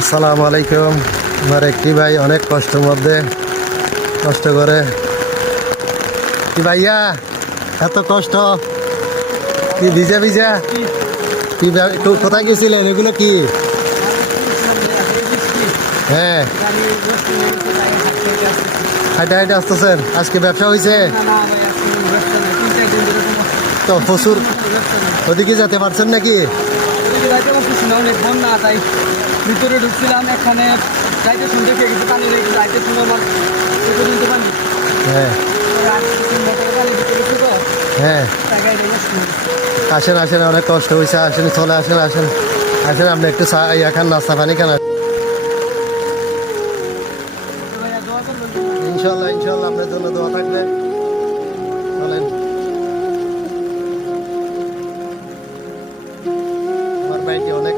আসসালামু আলাইকুম। আমার একটি ভাই অনেক কষ্টের মধ্যে কষ্ট করে। কি ভাইয়া, এত কষ্ট? কি ভিজা ভিজা? কি কোথায় গেছিলেন? এগুলো কি? হ্যাঁ। হাইটে হাইটে আসতেছেন? আজকে ব্যবসা হয়েছে তো প্রচুর ওদিকে যেতে পারছেন নাকি? অনেক বন্যা তাই ভিতরে ঢুকছিলাম এখানে যাইতে শুনতে পেয়ে গেছি পানি রেখে যাইতে শুনে আমার ভিতরে নিতে পারি হ্যাঁ। পানি হ্যাঁ। গাড়ি আসেন আসেন অনেক কষ্ট হয়েছে আসেন চলে আসেন আসেন। আসেন আপনি একটু চা ইয়া খান নাস্তা পানি খান। ইনশাল্লাহ ইনশাল্লাহ আপনার জন্য দোয়া থাকবে। ভাইকে অনেক